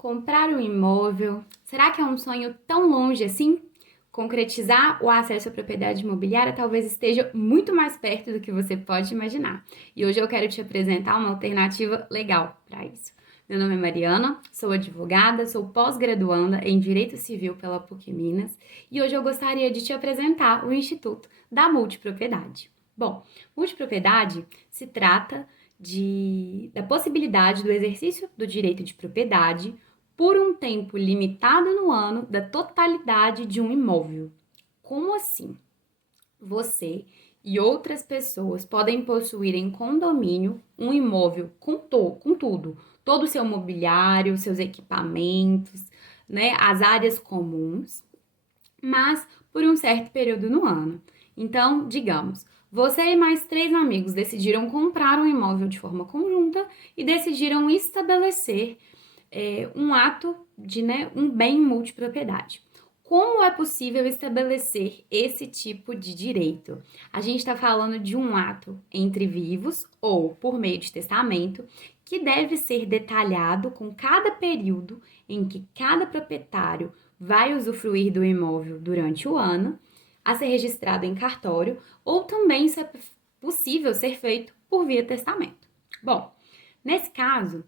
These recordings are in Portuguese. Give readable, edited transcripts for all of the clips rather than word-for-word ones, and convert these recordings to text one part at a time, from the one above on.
Comprar um imóvel, será que é um sonho tão longe assim? Concretizar o acesso à propriedade imobiliária talvez esteja muito mais perto do que você pode imaginar. E hoje eu quero te apresentar uma alternativa legal para isso. Meu nome é Mariana, sou advogada, sou pós-graduanda em Direito Civil pela PUC Minas e hoje eu gostaria de te apresentar o Instituto da Multipropriedade. Bom, multipropriedade se trata da possibilidade do exercício do direito de propriedade por um tempo limitado no ano da totalidade de um imóvel. Como assim? Você e outras pessoas podem possuir em condomínio um imóvel com tudo, todo o seu mobiliário, seus equipamentos, né, as áreas comuns, mas por um certo período no ano. Então, digamos, você e mais 3 amigos decidiram comprar um imóvel de forma conjunta e decidiram estabelecer um ato de, né, um bem multipropriedade. Como é possível estabelecer esse tipo de direito? A gente está falando de um ato entre vivos ou por meio de testamento que deve ser detalhado com cada período em que cada proprietário vai usufruir do imóvel durante o ano, a ser registrado em cartório, ou também se é possível ser feito por via testamento. Bom, nesse caso,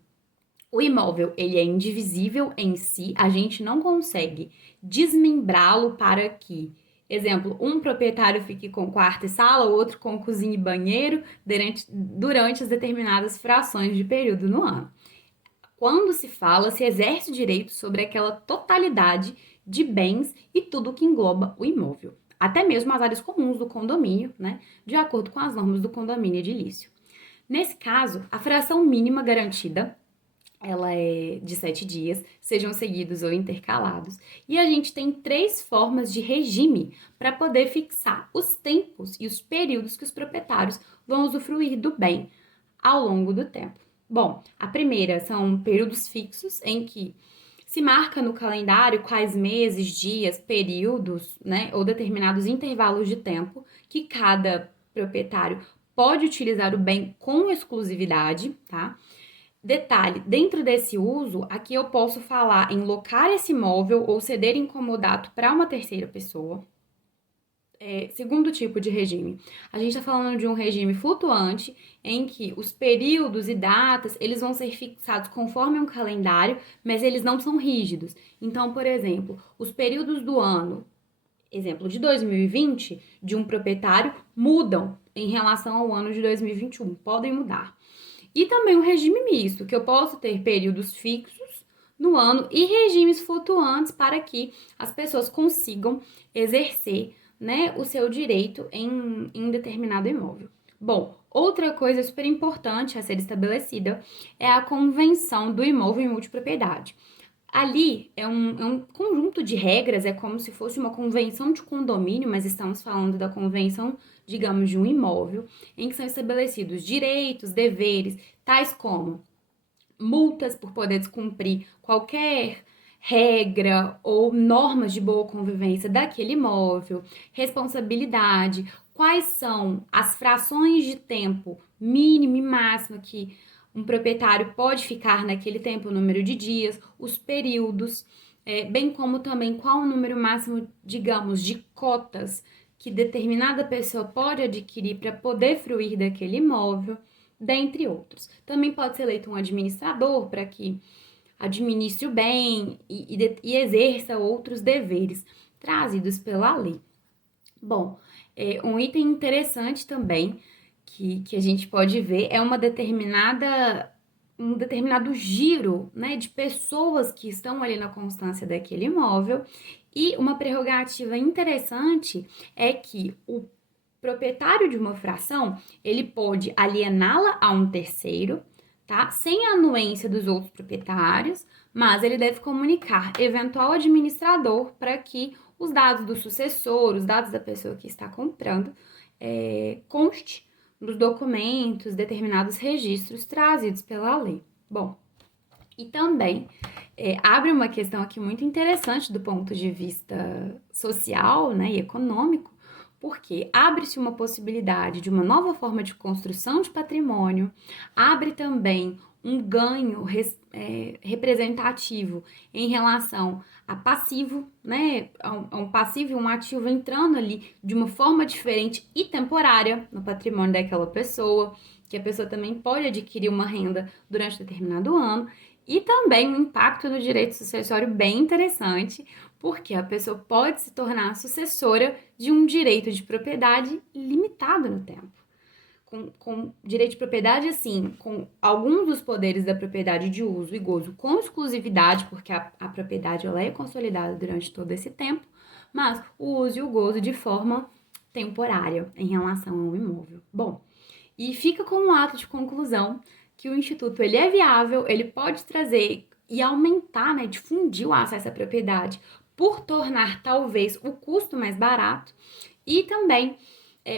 o imóvel, ele é indivisível em si, a gente não consegue desmembrá-lo para que, exemplo, um proprietário fique com quarto e sala, o outro com cozinha e banheiro durante as determinadas frações de período no ano. Quando se fala, se exerce o direito sobre aquela totalidade de bens e tudo que engloba o imóvel, até mesmo as áreas comuns do condomínio, né, de acordo com as normas do condomínio edilício. Nesse caso, a fração mínima garantida ela é de 7 dias, sejam seguidos ou intercalados. E a gente tem 3 formas de regime para poder fixar os tempos e os períodos que os proprietários vão usufruir do bem ao longo do tempo. Bom, a primeira são períodos fixos em que se marca no calendário quais meses, dias, períodos, né, ou determinados intervalos de tempo que cada proprietário pode utilizar o bem com exclusividade, tá? Detalhe, dentro desse uso, aqui eu posso falar em locar esse imóvel ou ceder em comodato para uma terceira pessoa. Segundo tipo de regime, a gente está falando de um regime flutuante em que os períodos e datas eles vão ser fixados conforme um calendário, mas eles não são rígidos. Então, por exemplo, os períodos do ano, exemplo de 2020, de um proprietário, mudam em relação ao ano de 2021, podem mudar. E também um regime misto, que eu posso ter períodos fixos no ano e regimes flutuantes para que as pessoas consigam exercer, né, o seu direito em determinado imóvel. Bom, outra coisa super importante a ser estabelecida é a convenção do imóvel em multipropriedade. Ali é um conjunto de regras, é como se fosse uma convenção de condomínio, mas estamos falando da convenção, digamos, de um imóvel, em que são estabelecidos direitos, deveres, tais como multas por poder descumprir qualquer regra ou normas de boa convivência daquele imóvel, responsabilidade, quais são as frações de tempo mínima e máxima que um proprietário pode ficar naquele tempo, o número de dias, os períodos, bem como também qual o número máximo, digamos, de cotas que determinada pessoa pode adquirir para poder fruir daquele imóvel, dentre outros. Também pode ser eleito um administrador para que administre o bem e exerça outros deveres trazidos pela lei. Bom, um item interessante também que a gente pode ver é um determinado giro, né, de pessoas que estão ali na constância daquele imóvel. E uma prerrogativa interessante é que o proprietário de uma fração, ele pode aliená-la a um terceiro, tá? Sem a anuência dos outros proprietários, mas ele deve comunicar eventual administrador para que os dados do sucessor, os dados da pessoa que está comprando, conste nos documentos, determinados registros trazidos pela lei. Bom, e também abre uma questão aqui muito interessante do ponto de vista social, né, e econômico, porque abre-se uma possibilidade de uma nova forma de construção de patrimônio, abre também um ganho representativo em relação a passivo, né? A um passivo e um ativo entrando ali de uma forma diferente e temporária no patrimônio daquela pessoa, que a pessoa também pode adquirir uma renda durante determinado ano, e também um impacto no direito sucessório bem interessante, porque a pessoa pode se tornar sucessora de um direito de propriedade limitado no tempo. Com direito de propriedade, assim, com alguns dos poderes da propriedade de uso e gozo com exclusividade, porque a propriedade ela é consolidada durante todo esse tempo, mas o uso e o gozo de forma temporária em relação ao imóvel. Bom, e fica como um ato de conclusão que o Instituto ele é viável, ele pode trazer e aumentar, né, difundir o acesso à propriedade por tornar talvez o custo mais barato e também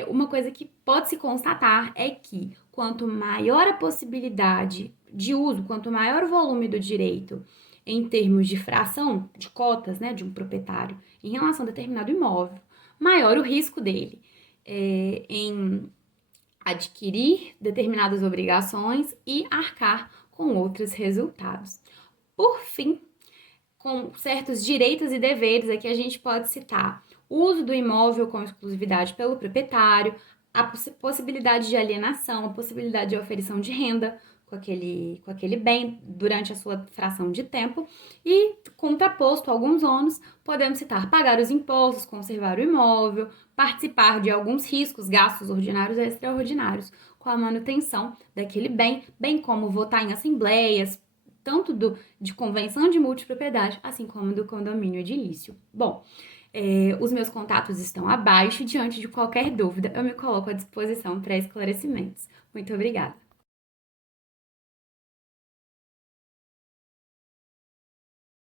uma coisa que pode se constatar é que quanto maior a possibilidade de uso, quanto maior o volume do direito em termos de fração, de cotas, né, de um proprietário em relação a determinado imóvel, maior o risco dele em adquirir determinadas obrigações e arcar com outros resultados. Por fim, com certos direitos e deveres, aqui a gente pode citar o uso do imóvel com exclusividade pelo proprietário, a possibilidade de alienação, a possibilidade de oferição de renda com aquele bem durante a sua fração de tempo e, contraposto a alguns ônus, podemos citar pagar os impostos, conservar o imóvel, participar de alguns riscos, gastos ordinários e extraordinários com a manutenção daquele bem, bem como votar em assembleias, tanto de convenção de multipropriedade, assim como do condomínio edilício. Bom, os meus contatos estão abaixo. Diante de qualquer dúvida, eu me coloco à disposição para esclarecimentos. Muito obrigada.